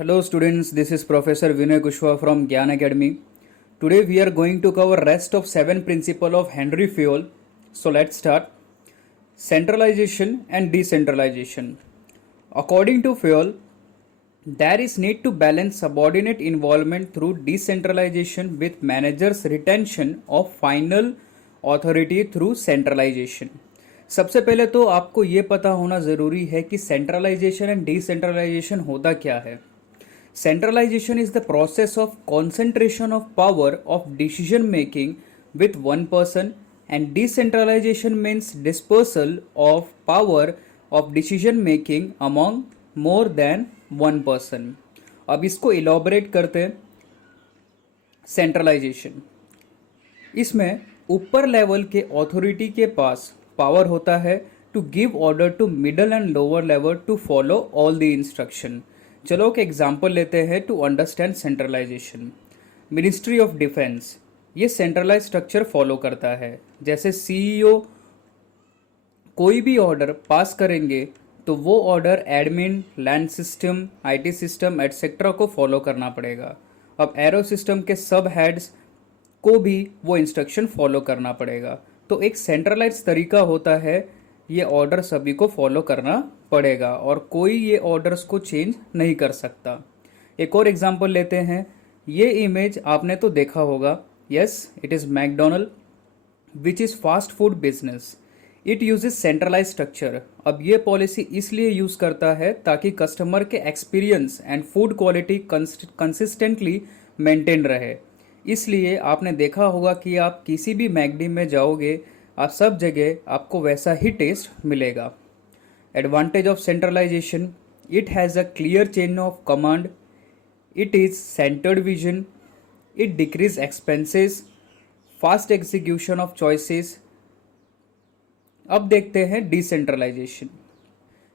Hello students, this is Professor Vinay Kushwa from Gyan Academy. Today we are going to cover rest of 7 principle of Henry Fayol. So let's start. Centralization and decentralization. According to Fayol, there is need to balance subordinate involvement through decentralization with managers' retention of final authority through centralization. सबसे पहले तो आपको ये पता होना ज़रूरी है कि सेंट्रलाइजेशन एंड डिसेंट्रलाइजेशन होता क्या है. Centralization is the process of concentration of power of decision making with one person, and decentralization means dispersal of power of decision making among more than one person. अब इसको elaborate करते हैं. Centralisation, इसमें ऊपर level के authority के पास power होता है to give order to middle and lower level to follow all the instruction. चलो एक एग्जांपल लेते हैं to understand centralization. Ministry of defence ये सेंट्रलाइज स्ट्रक्चर फॉलो करता है. जैसे सीईओ कोई भी ऑर्डर पास करेंगे तो वो order admin, land system, IT system etcetera को फॉलो करना पड़ेगा. अब एरो सिस्टम के सब हेड्स को भी वो इंस्ट्रक्शन फॉलो करना पड़ेगा. तो एक सेंट्रलाइज तरीका होता है, ये ऑर्डर सभी को फॉलो करना पड़ेगा और कोई ये ऑर्डर्स को चेंज नहीं कर सकता. एक और एग्जांपल लेते हैं. ये इमेज आपने तो देखा होगा. Yes, it is McDonald which is fast food business. It uses centralize structure. अब ये पॉलिसी इसलिए यूज़ करता है ताकि कस्टमर के experience and food quality consistently maintain रहे. इसलिए आपने देखा होगा कि आप किसी भी मैकडी में जाओगे, आप सब जगह आपको वैसा ही टेस्ट मिलेगा. Advantage of centralization, it has a clear chain of command, it is centred vision, it decreases expenses, fast execution of choices. अब देखते हैं डिसेंट्रलाइजेशन.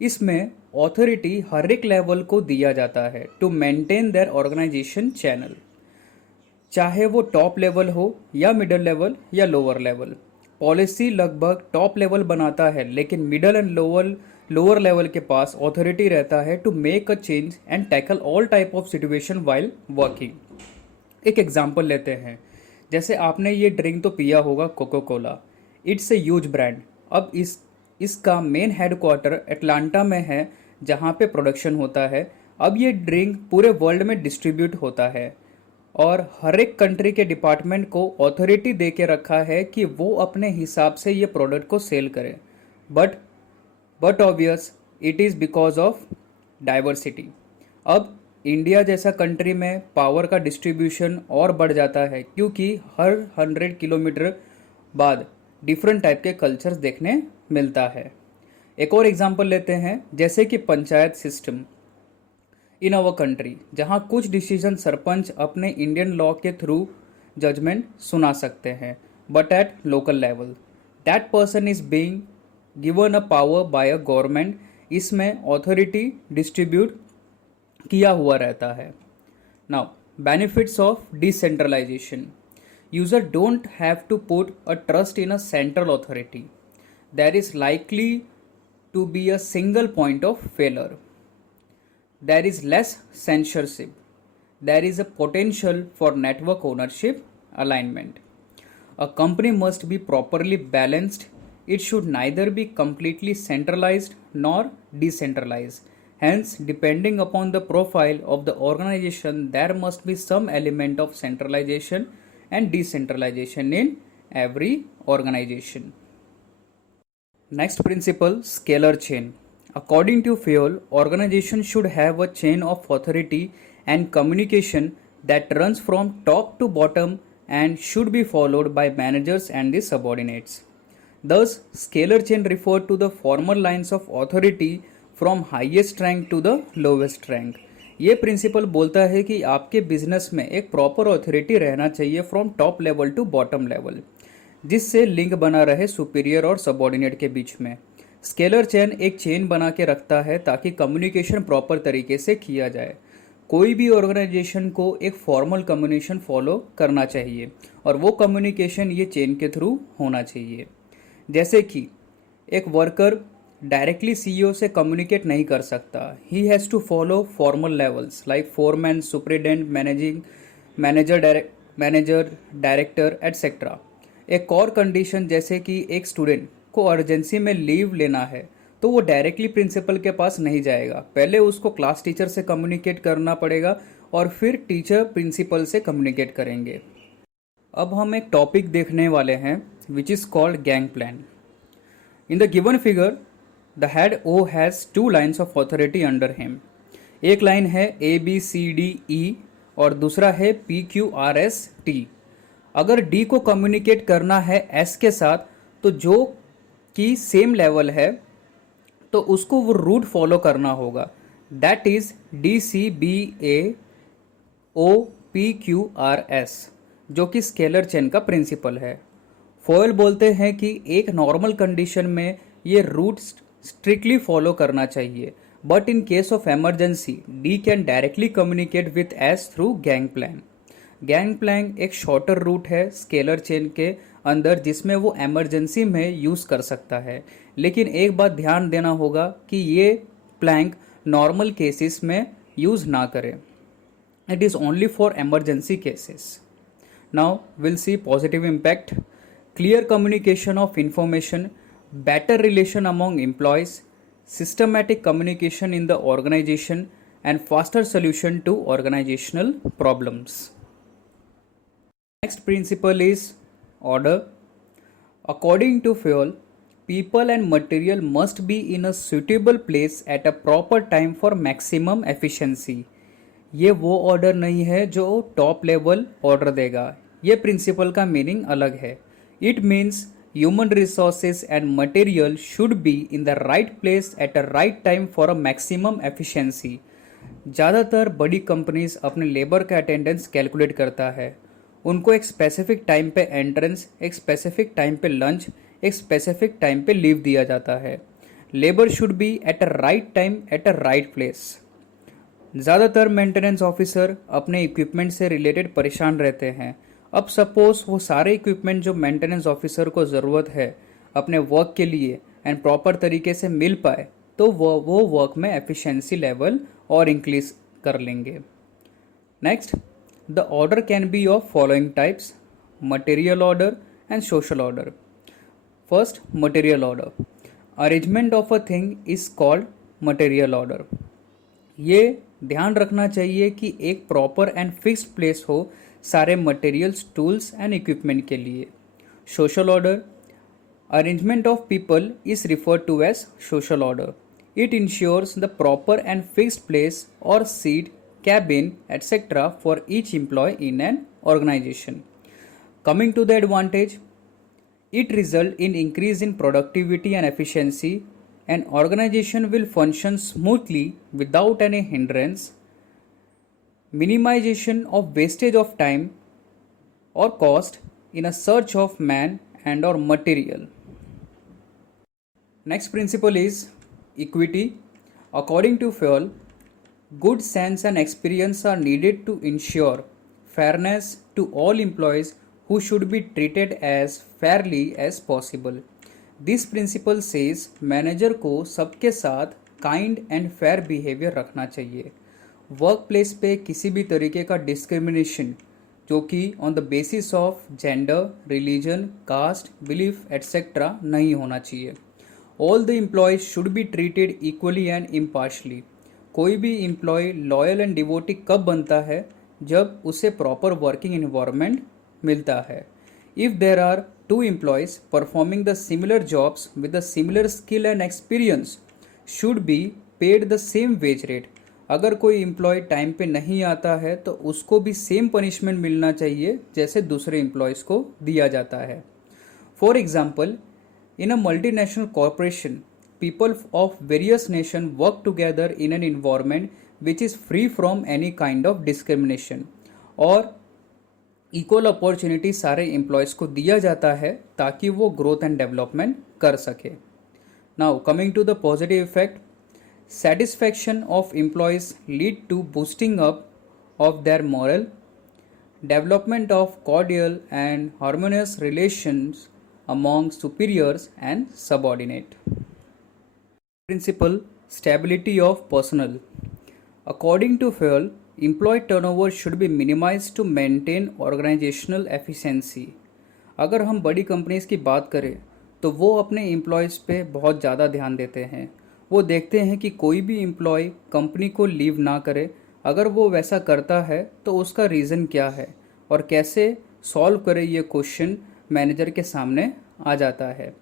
इसमें ऑथोरिटी हर एक लेवल को दिया जाता है to maintain their organization channel, चाहे वो टॉप लेवल हो या मिडिल लेवल या लोअर लेवल. पॉलिसी लगभग टॉप लेवल बनाता है, लेकिन मिडिल एंड लोअर लेवल के पास ऑथोरिटी रहता है to make a change and tackle all type of situation while working. एक एग्जांपल लेते हैं. जैसे आपने ये ड्रिंक तो पिया होगा, Coca Cola. It's a huge brand. अब इसका मेन हेडक्वार्टर एटलांटा में है जहाँ पे प्रोडक्शन होता है. अब ये ड्रिंक पूरे वर्ल्ड में डिस्ट्रीब्यूट होता है और हर एक कंट्री के डिपार्टमेंट को अथॉरिटी दे के रखा है कि वो अपने हिसाब से ये प्रोडक्ट को सेल करें. But obvious it is because of diversity. अब इंडिया जैसा कंट्री में पावर का डिस्ट्रीब्यूशन और बढ़ जाता है क्योंकि हर 100 किलोमीटर बाद डिफरेंट टाइप के कल्चर्स देखने मिलता है. एक और एग्जांपल लेते हैं, जैसे कि panchayat system in our country, जहाँ कुछ डिसीजन सरपंच अपने इंडियन लॉ के थ्रू जजमेंट सुना सकते हैं. But at local level that person is being given a power by a government. इसमें ऑथोरिटी डिस्ट्रीब्यूट किया हुआ रहता है. Now benefits of decentralization. User don't have to put a trust in a central authority. There is likely to be a single point of failure. There is less censorship. There is a potential for network ownership alignment. A company must be properly balanced. It should neither be completely centralized nor decentralized. Hence, depending upon the profile of the organization, there must be some element of centralization and decentralization in every organization. Next principle, scalar chain. According to Fayol, organization should have a chain of authority and communication that runs from top to bottom and should be followed by managers and the subordinates. Thus, scalar chain refer to the formal lines of authority from highest rank to the lowest rank. ये principal बोलता है कि आपके business में एक proper authority रहना चाहिए from top level to bottom level, जिससे लिंक बना रहे सुपीरियर और सबऑर्डिनेट के बीच में. स्केलर चेन एक चेन बना के रखता है ताकि कम्युनिकेशन प्रॉपर तरीके से किया जाए. कोई भी ऑर्गेनाइजेशन को एक फॉर्मल कम्युनिकेशन फॉलो करना चाहिए और वो कम्युनिकेशन ये चेन के थ्रू होना चाहिए. जैसे कि एक वर्कर डायरेक्टली सीईओ से कम्युनिकेट नहीं कर सकता. He has to follow formal levels like foreman, superintendent, manager, director etcetera. एक और कंडीशन जैसे कि एक स्टूडेंट को अर्जेंसी में लीव लेना है तो वो डायरेक्टली प्रिंसिपल के पास नहीं जाएगा. पहले उसको क्लास टीचर से कम्युनिकेट करना पड़ेगा और फिर टीचर प्रिंसिपल से कम्युनिकेट करेंगे. अब हम एक टॉपिक देखने वाले हैं which is called gang plan. In the given figure the head O has 2 lines of authority under him. एक लाइन है ABCDE और दूसरा है PQRST. अगर D को कम्युनिकेट करना है S के साथ तो जो कि सेम लेवल है तो उसको वो रूट फॉलो करना होगा. दैट इज DCBAOPQRS जो कि स्केलर चेन का प्रिंसिपल है. फॉयल बोलते हैं कि एक नॉर्मल कंडीशन में ये रूट स्ट्रिक्टली फॉलो करना चाहिए, but in case of emergency D can directly communicate with S through gang plan. Gang plan एक शॉर्टर रूट है स्केलर चेन के अंदर जिसमें वो एमरजेंसी में यूज़ कर सकता है. लेकिन एक बात ध्यान देना होगा कि ये प्लैंक नॉर्मल केसेस में यूज़ ना करें. It is only for emergency cases. Now will see positive impact. Clear communication of information, better relation among employees, systematic communication in the organization, and faster solution to organizational problems. Next principle is order. According to Fayol, people and material must be in a suitable place at a proper time for maximum efficiency. ये वो order नहीं है जो top level order देगा. ये principal का meaning अलग है. It means human resources and material should be in the right place at a right time for a maximum efficiency. ज़्यादातर बड़ी कंपनीज अपने लेबर का अटेंडेंस कैलकुलेट करता है. उनको एक स्पेसिफिक टाइम पे एंट्रेंस, एक स्पेसिफिक टाइम पे लंच, एक स्पेसिफिक टाइम पे लीव दिया जाता है. Labour should be at a right time at a right place. ज़्यादातर मेंटेनेंस ऑफिसर अपने इक्विपमेंट से रिलेटेड परेशान रहते हैं. अब सपोज वो सारे इक्विपमेंट जो मेंटेनेंस ऑफिसर को ज़रूरत है अपने वर्क के लिए एंड प्रॉपर तरीके से मिल पाए तो वो वर्क में एफिशिएंसी लेवल और इंक्रीज कर लेंगे. Next, the order can be of following types: material order and social order. First, material order. Arrangement of a thing is called material order. ये ध्यान रखना चाहिए कि एक प्रॉपर एंड फिक्स्ड प्लेस हो सारे मटेरियल्स, टूल्स एंड इक्विपमेंट के लिए. Social order. Arrangement of people is referred to as social order. It ensures the proper and fixed place और seat, cabin etcetera for each employ in an organisation. Coming to the advantage, it result in increase in productivity and efficiency. An organization will function smoothly without any hindrance. Minimization of wastage of time or cost in a search of man and or material. Next principle is equity. According to Fayol, good sense and experience are needed to ensure fairness to all employees who should be treated as fairly as possible. This principle says manager को सबके साथ kind and fair behaviour रखना चाहिए. Work place पे किसी भी तरीके का डिस्क्रिमिनेशन जो कि on the basis of gender, religion, caste, belief etcetera नहीं होना चाहिए. All the employees should be treated equally and impartially. कोई भी एम्प्लॉय लॉयल एंड डिवोटी कब बनता है? जब उसे प्रॉपर वर्किंग इन्वायरमेंट मिलता है. If there are two employees performing the similar jobs with the similar skill and experience should be paid the same wage rate. अगर कोई एम्प्लॉय टाइम पे नहीं आता है तो उसको भी सेम पनिशमेंट मिलना चाहिए जैसे दूसरे एम्प्लॉयज़ को दिया जाता है. For example, in a multinational corporation, people of various nations work together in an environment which is free from any kind of discrimination. और इक्वल अपॉर्चुनिटी सारे एम्प्लॉयज़ को दिया जाता है ताकि वो ग्रोथ एंड डेवलपमेंट कर सके. Now coming to the positive effect, satisfaction of employees lead to boosting up of their morale, development of cordial and harmonious relations among superiors and subordinate. Principle Stability of personnel. According to Fayol, employee turnover should be minimized to maintain organizational efficiency. अगर हम बड़ी companies की बात करें तो वो अपने employees पे बहुत ज़्यादा ध्यान देते हैं। वो देखते हैं कि कोई भी एम्प्लॉय कंपनी को लीव ना करे। अगर वो वैसा करता है तो उसका रीज़न क्या है और कैसे सॉल्व करे, ये क्वेश्चन मैनेजर के सामने आ जाता है।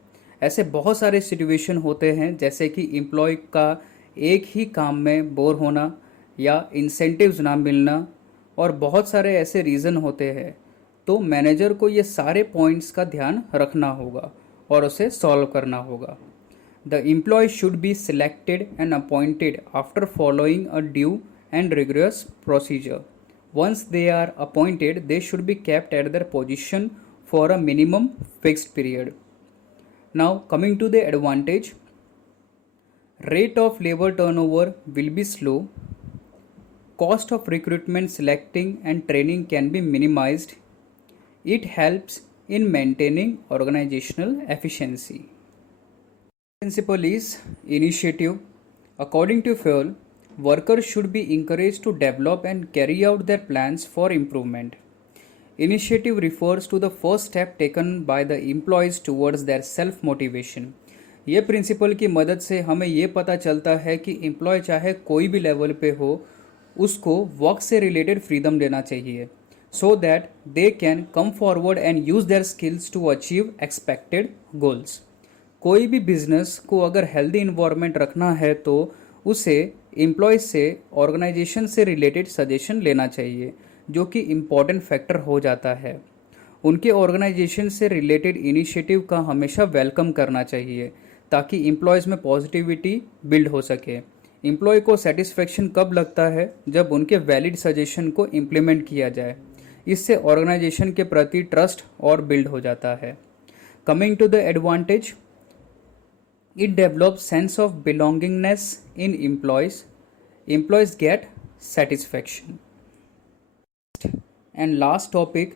ऐसे बहुत सारे सिचुएशन होते हैं, जैसे कि एम्प्लॉय का एक ही काम में बोर होना या इंसेंटिव्स ना मिलना, और बहुत सारे ऐसे रीज़न होते हैं। तो मैनेजर को ये सारे पॉइंट्स का ध्यान रखना होगा और उसे सॉल्व करना होगा। The employee should be selected and appointed after following a due and rigorous procedure. Once they are appointed, they should be kept at their position for a minimum fixed period. Now, coming to the advantage, rate of labor turnover will be slow, cost of recruitment, selecting and training can be minimized, it helps in maintaining organizational efficiency. Principle is initiative. According to Fayol, workers should be encouraged to develop and carry out their plans for improvement. Initiative refers to the first step taken by the employees towards their self motivation. ये principal की मदद से हमें ये पता चलता है कि एम्प्लॉय चाहे कोई भी लेवल पे हो, उसको वर्क से रिलेटेड फ्रीडम देना चाहिए, so that they can come forward and use their skills to achieve expected goals. कोई भी बिजनेस को अगर हेल्दी इन्वायरमेंट रखना है तो उसे एम्प्लॉयज से ऑर्गेनाइजेशन से रिलेटेड सजेशन लेना चाहिए, जो कि इम्पॉर्टेंट फैक्टर हो जाता है. उनके ऑर्गेनाइजेशन से रिलेटेड इनिशिएटिव का हमेशा वेलकम करना चाहिए, ताकि एम्प्लॉयज़ में पॉजिटिविटी बिल्ड हो सके. एम्प्लॉय को सेटिस्फेक्शन कब लगता है? जब उनके वैलिड सजेशन को इम्प्लीमेंट किया जाए. इससे ऑर्गेनाइजेशन के प्रति ट्रस्ट और बिल्ड हो जाता है. Coming to the advantage, it develops sense of belongingness in employees. Employees get satisfaction. And last topic,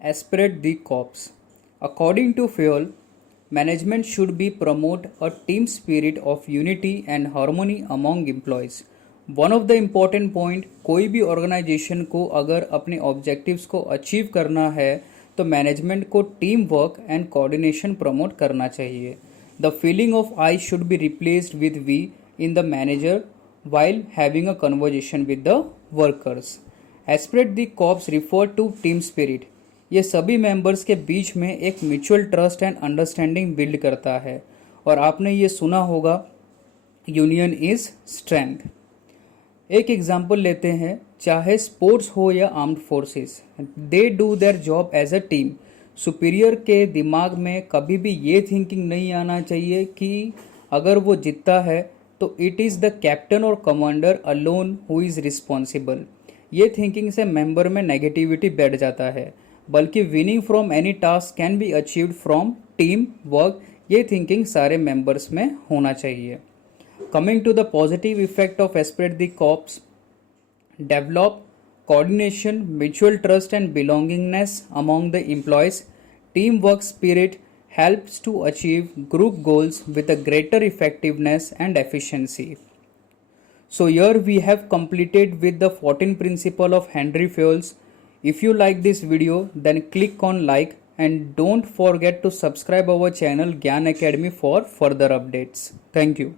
aspirate the corps. According to Fayol, management should be promote a team spirit of unity and harmony among employees. One of the important point, कोई भी organisation को अगर अपने objectives को achieve करना है तो management को team work and coordination promote करना चाहिए. The feeling of I should be replaced with we in the manager while having a conversation with the workers. Aspirate the corps refer to team spirit. ये सभी members के बीच में एक mutual trust and understanding build करता है. और आपने ये सुना होगा, यूनियन इज स्ट्रेंथ. एक एग्जाम्पल लेते हैं, चाहे स्पोर्ट्स हो या armed forces, they do their job as a team. Superior के दिमाग में कभी भी ये थिंकिंग नहीं आना चाहिए कि अगर वो जीतता है तो इट इज़ द कैप्टन और commander alone who is responsible. ये थिंकिंग से मेंबर में नेगेटिविटी बैठ जाता है, बल्कि winning from any task can be achieved from team work. ये थिंकिंग सारे मेंबर्स में होना चाहिए. Coming to the positive effect of esprit de corps, develop coordination, mutual trust and belongingness among the employees. Teamwork spirit helps to achieve group goals with a greater effectiveness and efficiency. So here we have completed with the 14 principle of Henry Fayol's. If you like this video, then click on like and don't forget to subscribe our channel Gyan Academy for further updates. Thank you.